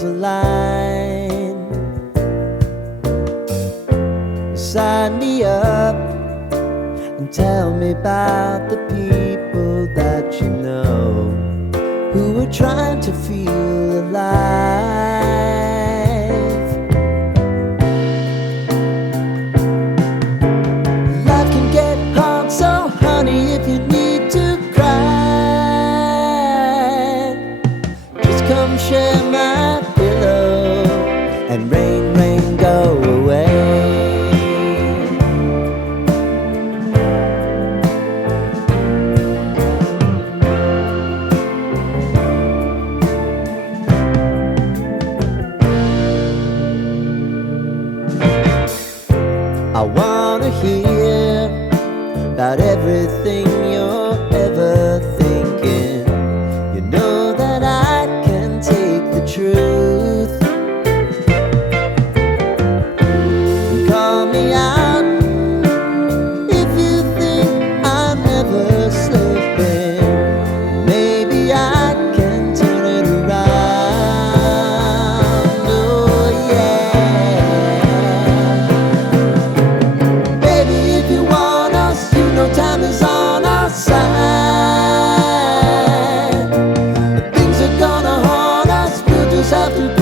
stars align. Sign me up and tell me about the people that you know who are trying to feel alive. Life can get hard, so honey, if you need to cry, just come share my pillow and rain, rain, go away. I wanna hear about everything you're ever thinking. You know that I can take the truth. Call me out if you think I'm ever slipping. Maybe I can turn it around. Oh yeah. Baby, if you want us, you know time is on our side. If things are gonna haunt us, we'll just have to